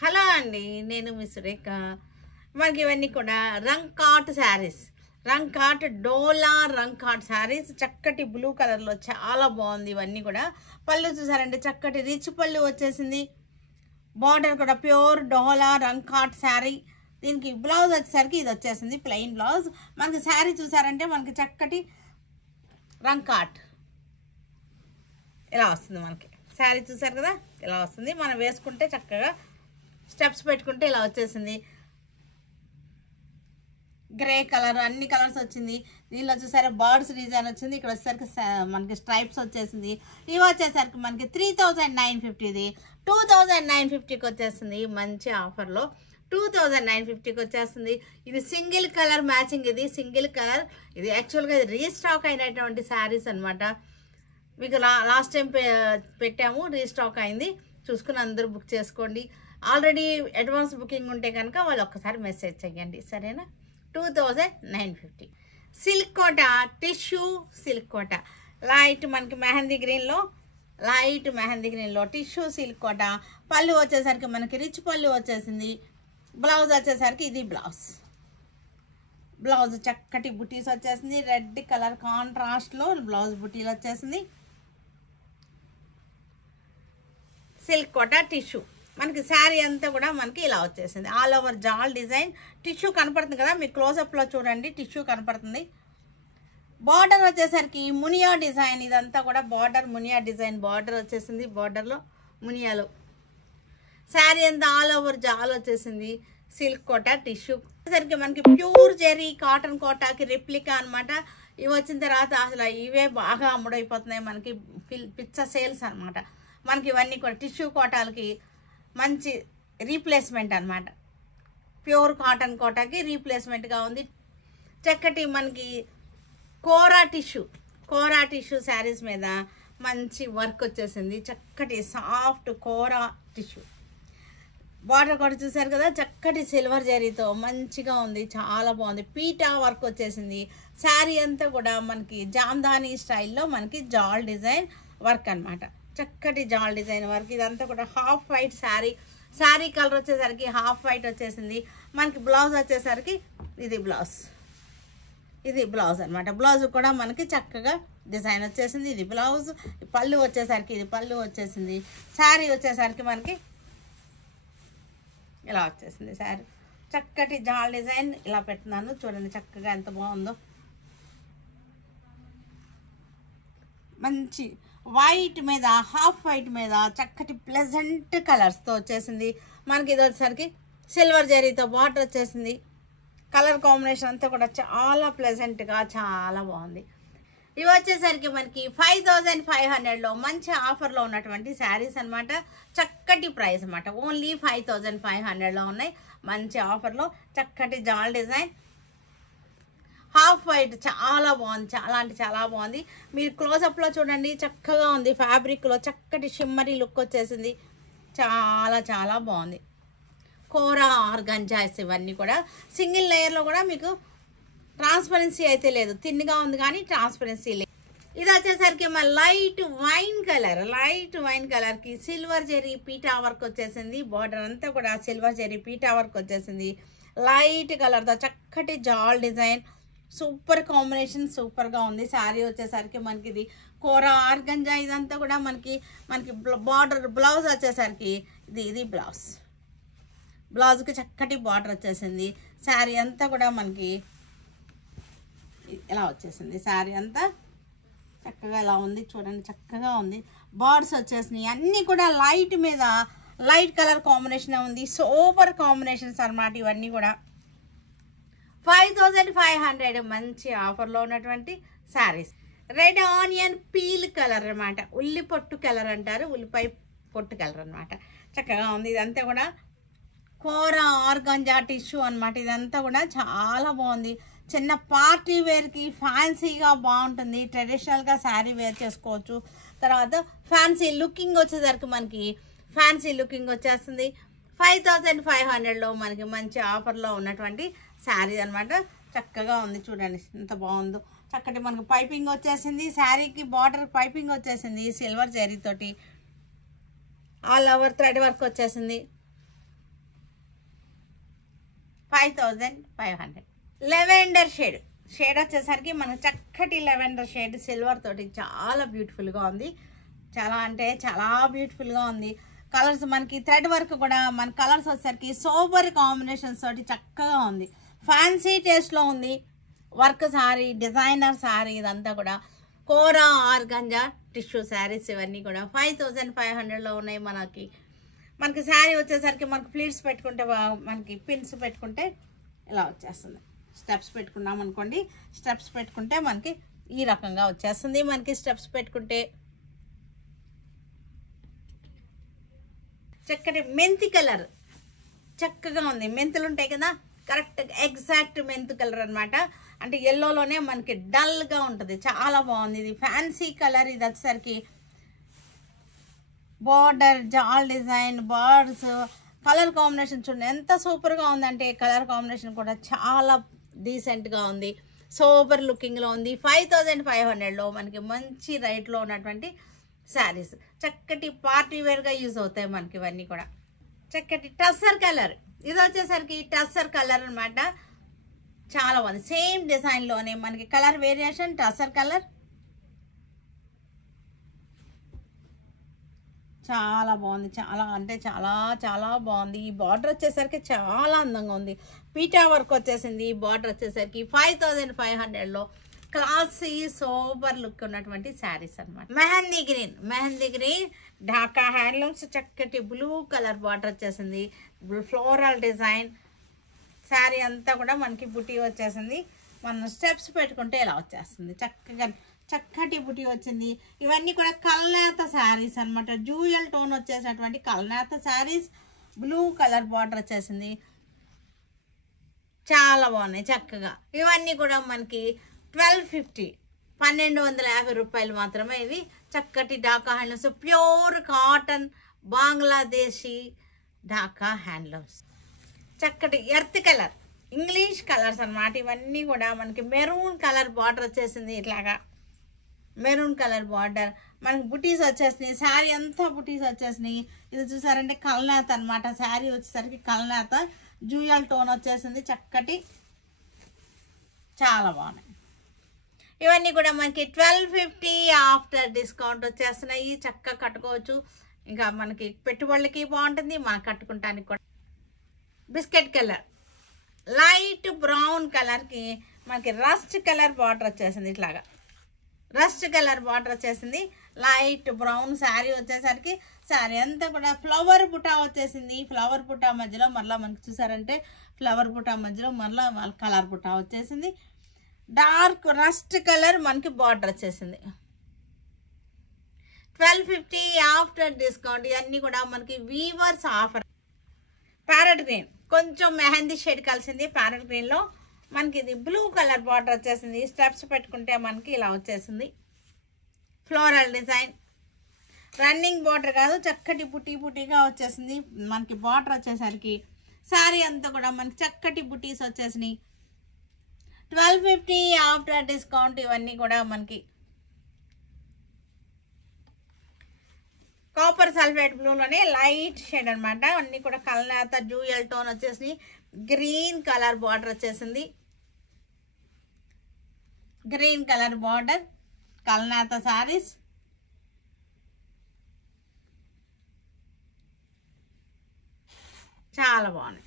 Hello అండి, నేను మీ సురేఖ. మనకి ఇవన్నీ కూడా రంగ్ కాట్ శారీస్, రంగ్ కాట్ డోలా రంగ్ కాట్ శారీస్ చక్కటి బ్లూ కలర్లో చాలా బాగుంది. ఇవన్నీ కూడా పళ్ళు చూసారంటే చక్కటి రిచ్ పళ్ళు వచ్చేసింది. బార్డర్ కూడా ప్యూర్ డోలా రంగ్ కాట్ శారీ. దీనికి బ్లౌజ్ వచ్చేసరికి ఇది వచ్చేసింది ప్లెయిన్ బ్లౌజ్. మనకి శారీ చూసారంటే మనకి చక్కటి రంగ్ కాట్ ఇలా వస్తుంది. మనకి శారీ చూసారు కదా, ఇలా వస్తుంది. మనం వేసుకుంటే చక్కగా స్టెప్స్ పెట్టుకుంటే ఇలా వచ్చేసింది. గ్రే కలర్ అన్ని కలర్స్ వచ్చింది. దీనిలో చూసారా బర్డ్స్ డిజైన్ వచ్చింది. ఇక్కడ వచ్చేసరికి మనకి స్ట్రైప్స్ వచ్చేసింది. ఇవి వచ్చేసరికి మనకి 3950, 2950కి వచ్చేస్తుంది. మంచి ఆఫర్లో 2950కి వచ్చేస్తుంది. ఇది సింగిల్ కలర్ మ్యాచింగ్. ఇది సింగిల్ కలర్. ఇది యాక్చువల్గా రీస్టాక్ అయినటువంటి శారీస్ అనమాట. మీకు లాస్ట్ టైం పెట్టాము, రీస్టాక్ అయింది. చూసుకుని అందరూ బుక్ చేసుకోండి. ఆల్రెడీ అడ్వాన్స్ బుకింగ్ ఉంటే కనుక వాళ్ళు ఒక్కసారి మెసేజ్ చేయండి, సరేనా? 2950. సిల్క్ కోట టిష్యూ సిల్క్ కోట లైట్ మనకి మెహందీ గ్రీన్లో టిష్యూ సిల్క్ కోట. పళ్ళు వచ్చేసరికి మనకి రిచ్ పళ్ళు వచ్చేసింది. బ్లౌజ్ వచ్చేసరికి ఇది బ్లౌజ్ చక్కటి బుటీస్ వచ్చేసింది. రెడ్ కలర్ కాంట్రాస్ట్లో బ్లౌజ్ బుటీలు వచ్చేసింది. సిల్క్ కోట టిష్యూ మనకి శారీ అంతా కూడా మనకి ఇలా వచ్చేసింది. ఆల్ ఓవర్ జాల్ డిజైన్. టిష్యూ కనపడుతుంది కదా, మీకు క్లోజప్లో చూడండి, టిష్యూ కనపడుతుంది. బార్డర్ వచ్చేసరికి మునియా డిజైన్. ఇదంతా కూడా బార్డర్ మునియా డిజైన్ బార్డర్ వచ్చేసింది. బార్డర్లో మునియాలో శారీ అంతా ఆల్ ఓవర్ జాల్ వచ్చేసింది. సిల్క్ కోట టిష్యూ వచ్చేసరికి మనకి ప్యూర్ జెరీ కాటన్ కోటాకి రిప్లికా అనమాట. ఇవి వచ్చిన తర్వాత అసలు ఇవే బాగా అమ్ముడైపోతున్నాయి. మనకి పిచ్చ సేల్స్ అనమాట. మనకి ఇవన్నీ కూడా టిష్యూ కోటాలకి మంచి రీప్లేస్మెంట్ అనమాట. ప్యూర్ కాటన్ కోటాకి రీప్లేస్మెంట్గా ఉంది. చక్కటి మనకి కోరా టిష్యూ శారీస్ మీద మంచి వర్క్ వచ్చేసింది. చక్కటి సాఫ్ట్ కోరా టిష్యూ. బార్డర్ కూడా చూసారు కదా, చక్కటి సిల్వర్ జరీతో మంచిగా ఉంది, చాలా బాగుంది. పీటా వర్క్ వచ్చేసింది. శారీ అంతా కూడా మనకి జామ్దానీ స్టైల్లో మనకి జాల్ డిజైన్ వర్క్ అనమాట. చక్కటి జాల్ డిజైన్ వర్క్. ఇదంతా కూడా హాఫ్ వైట్ శారీ కలర్ వచ్చేసరికి హాఫ్ వైట్ వచ్చేసింది. మనకి బ్లౌజ్ వచ్చేసరికి ఇది బ్లౌజ్ అనమాట. బ్లౌజ్ కూడా మనకి చక్కగా డిజైన్ వచ్చేసింది. ఇది బ్లౌజ్. పళ్ళు వచ్చేసరికి ఇది పళ్ళు వచ్చేసింది. శారీ వచ్చేసరికి మనకి ఇలా వచ్చేసింది. శారీ చక్కటి జాల్ డిజైన్ ఇలా పెడుతున్నాను చూడండి, చక్కగా ఎంత బాగుందో. మంచి వైట్ మీద హాఫ్ వైట్ మీద చక్కటి ప్లెజెంట్ కలర్స్తో వచ్చేసింది. మనకి ఇది వచ్చేసరికి సిల్వర్ జరీతో బార్డర్ వచ్చేసింది. కలర్ కాంబినేషన్ అంతా కూడా చాలా ప్లెజెంట్గా చాలా బాగుంది. ఇవి వచ్చేసరికి మనకి 5500లో మంచి ఆఫర్లో ఉన్నటువంటి శారీస్ అనమాట. చక్కటి ప్రైస్ అనమాట. ఓన్లీ 5500లో ఉన్నాయి. మంచి ఆఫర్లో చక్కటి జాల్ డిజైన్ హాఫ్ వైట్ చాలా బాగుంది. చాలా అంటే చాలా బాగుంది. మీరు క్లోజప్లో చూడండి, చక్కగా ఉంది. ఫ్యాబ్రిక్లో చక్కటి షిమ్మరీ లుక్ వచ్చేసింది. చాలా చాలా బాగుంది. కోరా ఆర్గంజాస్ ఇవన్నీ కూడా సింగిల్ లేయర్లో కూడా మీకు ట్రాన్స్పరెన్సీ అయితే లేదు, తిన్నుగా ఉంది కానీ ట్రాన్స్పరెన్సీ లేదు. ఇది వచ్చేసరికి మన లైట్ వైన్ కలర్కి సిల్వర్ జెరీ పీటా వర్క్ వచ్చేసింది. బార్డర్ అంతా కూడా సిల్వర్ జెరీ పీటా వర్క్ వచ్చేసింది. లైట్ కలర్తో చక్కటి జాల్ డిజైన్ సూపర్ కాంబినేషన్, సూపర్గా ఉంది. శారీ వచ్చేసరికి మనకి ఇది కోరా ఆర్గంజా. ఇదంతా కూడా మనకి బార్డర్ బ్లౌజ్ వచ్చేసరికి ఇది బ్లౌజ్కి చక్కటి బార్డర్ వచ్చేసింది. శారీ అంతా కూడా మనకి ఇలా వచ్చేసింది. శారీ అంతా చక్కగా ఇలా ఉంది చూడండి, చక్కగా ఉంది. బార్డర్స్ వచ్చేసినాయి. అన్నీ కూడా లైట్ మీద లైట్ కలర్ కాంబినేషన్ ఉంది. సూపర్ కాంబినేషన్స్ అన్నమాట. ఇవన్నీ కూడా 5500 మంచి ఆఫర్లో ఉన్నటువంటి saris. Red onion peel colour అనమాట. ఉల్లి పొట్టు కలర్ అంటారు, ఉల్లిపాయ పొట్టు కలర్ అనమాట. చక్కగా ఉంది. ఇదంతా కూడా కోరా ఆర్గంజా టిష్యూ అనమాట. ఇదంతా కూడా చాలా బాగుంది. చిన్న పార్టీ వేర్కి ఫ్యాన్సీగా బాగుంటుంది. ట్రెడిషనల్గా శారీ వేర్ చేసుకోవచ్చు. తర్వాత ఫ్యాన్సీ లుకింగ్ వచ్చేసరికి మనకి ఫ్యాన్సీ లుకింగ్ వచ్చేస్తుంది. 5500లో మనకి మంచి ఆఫర్లో ఉన్నటువంటి శారీ అనమాట. చక్కగా ఉంది చూడండి, ఎంత బాగుందో. చక్కటి మనకి పైపింగ్ వచ్చేసింది. శారీకి బార్డర్ పైపింగ్ వచ్చేసింది సిల్వర్ జరీతోటి. ఆల్ ఓవర్ థ్రెడ్ వర్క్ వచ్చేసింది. 5500. లెవెండర్ షేడ్ వచ్చేసరికి మనకు చక్కటి లెవెండర్ షేడ్ సిల్వర్ తోటి చాలా బ్యూటిఫుల్గా ఉంది. చాలా అంటే చాలా బ్యూటిఫుల్గా ఉంది. కలర్స్ మనకి థ్రెడ్ వర్క్ కూడా మన కలర్స్ వచ్చేసరికి సోబర్ కాంబినేషన్స్ తోటి చక్కగా ఉంది. ఫ్యాన్సీ టేస్ట్లో ఉంది. వర్క్ సారీ, డిజైనర్ సారీ, ఇదంతా కూడా కోరా ఆర్గంజా టిష్యూ శారీస్ ఇవన్నీ కూడా 5500లో ఉన్నాయి. మనకి శారీ వచ్చేసరికి మనకి ప్లీట్స్ పెట్టుకుంటే మనకి పిన్స్ పెట్టుకుంటే ఇలా వచ్చేస్తుంది. స్టెప్స్ పెట్టుకున్నాం అనుకోండి, స్టెప్స్ పెట్టుకుంటే మనకి ఈ రకంగా వచ్చేస్తుంది. మనకి స్టెప్స్ పెట్టుకుంటే చక్కటి మెంతి కలర్ చక్కగా ఉంది. మెంతులు ఉంటాయి కదా, కరెక్ట్ ఎగ్జాక్ట్ మెంతు కలర్ అనమాట. అంటే ఎల్లోలోనే మనకి డల్గా ఉంటుంది. చాలా బాగుంది. ఇది ఫ్యాన్సీ కలర్. ఇది వచ్చేసరికి బార్డర్, జాల్ డిజైన్, బర్డ్స్, కలర్ కాంబినేషన్ చూడండి ఎంత సూపర్గా ఉందంటే కలర్ కాంబినేషన్ కూడా చాలా డీసెంట్గా ఉంది. సూపర్ లుకింగ్లో ఉంది. 5500లో మనకి మంచి రేట్లో ఉన్నటువంటి శారీస్. చక్కటి పార్టీ వేర్గా యూజ్ అవుతాయి మనకి ఇవన్నీ కూడా. చక్కటి టస్సర్ కలర్. ఇది వచ్చేసరికి టస్సర్ కలర్ అనమాట. చాలా బాగుంది. సేమ్ డిజైన్లోనే మనకి కలర్ వేరియేషన్ టస్సర్ కలర్. చాలా బాగుంది. చాలా అంటే చాలా చాలా బాగుంది. ఈ బార్డర్ వచ్చేసరికి చాలా అందంగా ఉంది. పీటా వర్క్ వచ్చేసింది. ఈ బార్డర్ వచ్చేసరికి 5500లో క్లాసీ సోబర్ లుక్ ఉన్నటువంటి శారీస్ అనమాట. Mehndi green Dhaka handlooms. చక్కటి బ్లూ కలర్ బార్డర్ వచ్చేసింది. ఫ్లోరల్ డిజైన్ శారీ అంతా కూడా మనకి బుటీ వచ్చేసింది. మనం స్టెప్స్ పెట్టుకుంటే ఇలా వచ్చేస్తుంది. చక్కటి బుటీ వచ్చింది. ఇవన్నీ కూడా కల్నేత శారీస్ అనమాట. డ్యూయల్ టోన్ వచ్చేసినటువంటి కల్నేత శారీస్. బ్లూ కలర్ బార్డర్ వచ్చేసింది. చాలా బాగున్నాయి చక్కగా. ఇవన్నీ కూడా మనకి 1250 రూపాయలు మాత్రమే. ఇవి చక్కటి Dhaka handlooms. Pure cotton Bangladeshi Dhaka handlooms. చక్కటి ఎర్త్ కలర్, ఇంగ్లీష్ కలర్స్ అనమాట. ఇవన్నీ కూడా మనకి మెరూన్ కలర్ బార్డర్ వచ్చేసింది. ఇట్లాగా మెరూన్ కలర్ బార్డర్ మనకి బుటీస్ వచ్చేసినాయి. శారీ అంతా బుటీస్ వచ్చేసినాయి. ఇది చూసారంటే కల్నేత అనమాట. శారీ వచ్చేసరికి కల్నేత డ్యూయల్ టోన్ వచ్చేసింది. చక్కటి చాలా బాగున్నాయి. ఇవన్నీ కూడా మనకి 1250 ఆఫ్టర్ డిస్కౌంట్ వచ్చేస్తున్నాయి. చక్కగా కట్టుకోవచ్చు. ఇంకా మనకి పెట్టుబడులకి బాగుంటుంది, మనం కట్టుకుంటానికి కూడా. బిస్కెట్ కలర్, లైట్ బ్రౌన్ కలర్కి మనకి రస్ట్ కలర్ బార్డర్ వచ్చేసింది. ఇట్లాగా రస్ట్ కలర్ బార్డర్ వచ్చేసింది. లైట్ బ్రౌన్ శారీ వచ్చేసరికి శారీ అంతా కూడా ఫ్లవర్ బుటా వచ్చేసింది. ఫ్లవర్ బుటా మధ్యలో మరలా మనకి చూసారంటే ఫ్లవర్ బుటా మధ్యలో మరలా కలర్ బుటా వచ్చేసింది. డార్క్ రస్ట్ కలర్ మనకి బార్డర్ వచ్చేసింది. 1250 ఆఫ్టర్ డిస్కౌంట్. ఇవన్నీ కూడా మనకి వీవర్స్ ఆఫర్. ప్యారెట్ గ్రీన్ కొంచెం మెహందీ షేడ్ కలిసింది. ప్యారెట్ గ్రీన్లో మనకి ఇది బ్లూ కలర్ బార్డర్ వచ్చేసింది. స్టెప్స్ పెట్టుకుంటే మనకి ఇలా వచ్చేసింది. ఫ్లోరల్ డిజైన్, రన్నింగ్ బార్డర్ కాదు, చక్కటి బుటీగా వచ్చేసింది. మనకి బార్డర్ వచ్చేసరికి శారీ అంతా కూడా మనకి చక్కటి బుటీస్ వచ్చేసినాయి. 1250 ఆఫ్టర్ డిస్కౌంట్. ఇవన్నీ కూడా మనకి కాపర్ సల్ఫేట్ బ్లూలోనే లైట్ షేడ్ అనమాట. అన్నీ కూడా కల్నేత డ్యూయల్ టోన్ వచ్చేసి గ్రీన్ కలర్ బార్డర్ వచ్చేసింది. గ్రీన్ కలర్ బార్డర్ కల్నేత శారీస్. చాలా బాగున్నాయి.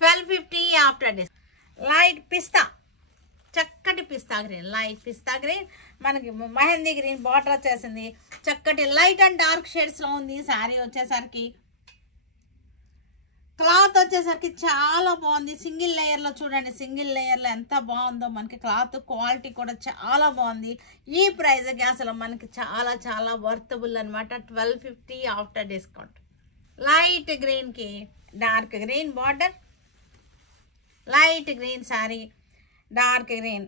1250 ఆఫ్టర్ డిస్కౌంట్. లైట్ పిస్తా, చక్కటి pista green, light pista green మనకి మెహందీ గ్రీన్ బార్డర్ వచ్చేసింది. చక్కటి లైట్ అండ్ డార్క్ షేడ్స్లో ఉంది శారీ వచ్చేసరికి. క్లాత్ వచ్చేసరికి చాలా బాగుంది. సింగిల్ లేయర్లో చూడండి, సింగిల్ లేయర్లో ఎంత బాగుందో మనకి. క్లాత్ క్వాలిటీ కూడా చాలా బాగుంది. ఈ ప్రైజ్కి అసలు మనకి చాలా చాలా వర్తబుల్ అనమాట. 1250 ఆఫ్టర్ డిస్కౌంట్. లైట్ గ్రీన్కి dark green border, light green sari, dark green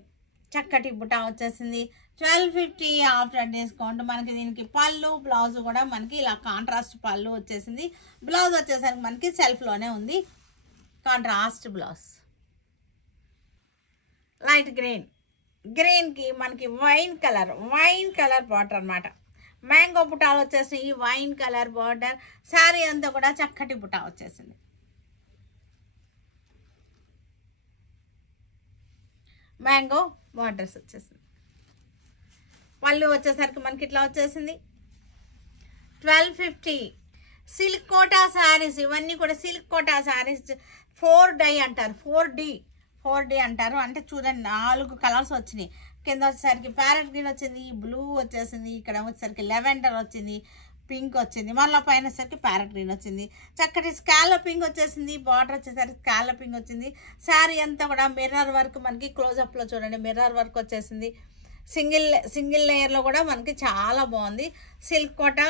చక్కటి బుటా వచ్చేసింది. 1250 ఆఫ్టర్ డిస్కౌంట్. మనకి దీనికి పళ్ళు బ్లౌజ్ కూడా మనకి ఇలా కాంట్రాస్ట్ పళ్ళు వచ్చేసింది. బ్లౌజ్ వచ్చేసరికి మనకి సెల్ఫ్లోనే ఉంది కాంట్రాస్ట్ బ్లౌజ్. లైట్ గ్రీన్కి మనకి వైన్ కలర్ బార్డర్ అనమాట. మ్యాంగో బుటాలు వచ్చేసి ఈ వైన్ కలర్ బార్డర్. శారీ అంతా కూడా చక్కటి బుటా వచ్చేసింది. మ్యాంగో బార్డర్స్ వచ్చేసింది. పళ్ళు వచ్చేసరికి మనకి ఇట్లా వచ్చేసింది 1250. సిల్క్ కోటా శారీస్, ఇవన్నీ కూడా సిల్క్ కోటా శారీస్ 4 అంటారు, 4D అంటారు. అంటే చూడండి 4 కలర్స్ వచ్చినాయి. కింద వచ్చేసరికి ప్యారెట్ గ్రీన్ వచ్చింది, బ్లూ వచ్చేసింది, ఇక్కడ వచ్చేసరికి లెవెండర్ వచ్చింది, పింక్ వచ్చింది, మళ్ళీ పైన వచ్చేసరికి ప్యారెట్ గ్రీన్ వచ్చింది, చక్కటి స్కాలపింగ్ వచ్చేసింది, బార్డర్ వచ్చేసరికి స్కాలపింగ్ వచ్చింది. శారీ అంతా కూడా మిర్రర్ వర్క్, మనకి క్లోజప్లో చూడండి మిర్రర్ వర్క్ వచ్చేసింది. సింగిల్ లేయర్లో కూడా మనకి చాలా బాగుంది. సిల్క్ కోట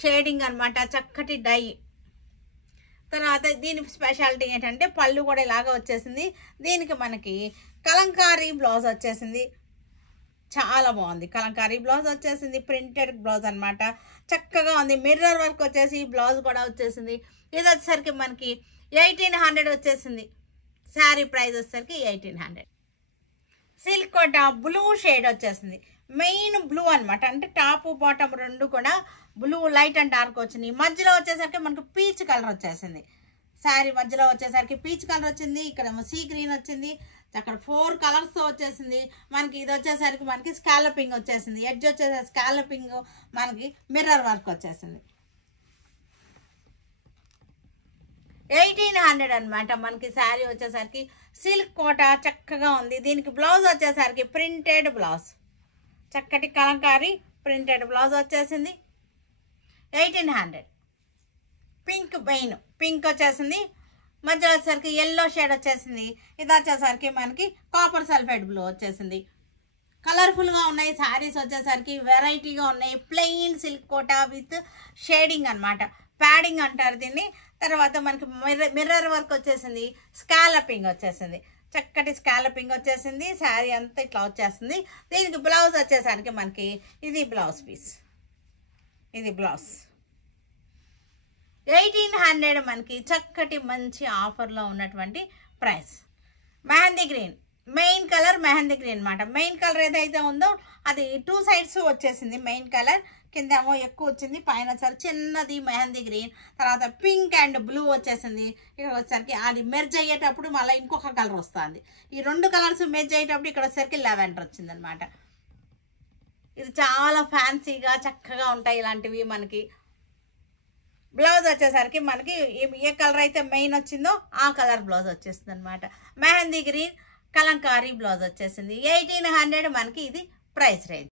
షేడింగ్ అనమాట, చక్కటి డై. తర్వాత దీని స్పెషాలిటీ ఏంటంటే పళ్ళు కూడా ఇలాగ వచ్చేసింది. దీనికి మనకి కలంకారీ బ్లౌజ్ వచ్చేసింది, చాలా బాగుంది. కలంకారీ బ్లౌజ్ వచ్చేసింది, ప్రింటెడ్ బ్లౌజ్ అనమాట, చక్కగా ఉంది. మిర్రర్ వర్క్ వచ్చేసి బ్లౌజ్ కూడా వచ్చేసింది. ఇది వచ్చేసరికి మనకి 1800 వచ్చేసింది. శారీ ప్రైస్ వచ్చేసరికి 1800. సిల్క్ కోట బ్లూ షేడ్ వచ్చేసింది, మెయిన్ బ్లూ అనమాట. అంటే టాప్ బాటమ్ రెండు కూడా బ్లూ, లైట్ అండ్ డార్క్ వచ్చినాయి. మధ్యలో వచ్చేసరికి మనకు పీచ్ కలర్ వచ్చేసింది. శారీ మధ్యలో వచ్చేసరికి పీచ్ కలర్ వచ్చింది, ఇక్కడ సీ గ్రీన్ వచ్చింది, అక్కడ 4 కలర్స్తో వచ్చేసింది. మనకి ఇది వచ్చేసరికి మనకి స్కాలపింగ్ వచ్చేసింది, ఎడ్జ్ వచ్చేసరికి స్కాలపింగ్, మనకి మిర్రర్ వర్క్ వచ్చేసింది. 1800 అనమాట మనకి శారీ వచ్చేసరికి. సిల్క్ కోట చక్కగా ఉంది. దీనికి బ్లౌజ్ వచ్చేసరికి ప్రింటెడ్ బ్లౌజ్, చక్కటి కలంకారీ ప్రింటెడ్ బ్లౌజ్ వచ్చేసింది. 1800. పింక్ మెయిన్ పింక్ వచ్చేసింది, మధ్యలో వచ్చేసరికి ఎల్లో షేడ్ వచ్చేసింది. ఇది వచ్చేసరికి మనకి కాపర్ సల్ఫైడ్ బ్లూ వచ్చేసింది. కలర్ఫుల్గా ఉన్నాయి శారీస్ వచ్చేసరికి, వెరైటీగా ఉన్నాయి. Plain silk Kota with shading అనమాట, ప్యాడింగ్ అంటారు దీన్ని. తర్వాత మనకి మిర్రర్ వర్క్ వచ్చేసింది, స్కాలపింగ్ వచ్చేసింది, చక్కటి స్కాలపింగ్ వచ్చేసింది. శారీ అంతా ఇట్లా వచ్చేసింది. దీనికి బ్లౌజ్ వచ్చేసరికి మనకి ఇది బ్లౌజ్ పీస్, ఇది బ్లౌజ్. 1800 మనకి చక్కటి మంచి ఆఫర్లో ఉన్నటువంటి price. Mehndi green main colour, mehndi green అనమాట. మెయిన్ కలర్ ఏదైతే ఉందో అది 2 సైడ్స్ వచ్చేసింది. మెయిన్ కలర్ కింద ఏమో ఎక్కువ వచ్చింది, పైన వచ్చేసరికి చిన్నది మెహందీ గ్రీన్. తర్వాత పింక్ అండ్ బ్లూ వచ్చేసింది. ఇక్కడ వచ్చేసరికి అది మెర్జ్ అయ్యేటప్పుడు మళ్ళీ ఇంకొక కలర్ వస్తుంది. ఈ 2 కలర్స్ మెర్జ్ అయ్యేటప్పుడు ఇక్కడ వచ్చేసరికి లెవెండర్ వచ్చింది అనమాట. ఇది చాలా ఫ్యాన్సీగా చక్కగా ఉంటాయి ఇలాంటివి మనకి. బ్లౌజ్ వచ్చేసరికి మనకి ఏ కలర్ అయితే మెయిన్ వచ్చిందో ఆ కలర్ బ్లౌజ్ వచ్చేస్తుంది అనమాట. మెహందీ గ్రీన్ కలంకారీ బ్లౌజ్ వచ్చేసింది. 1800 మనకి ఇది ప్రైస్ రేంజ్.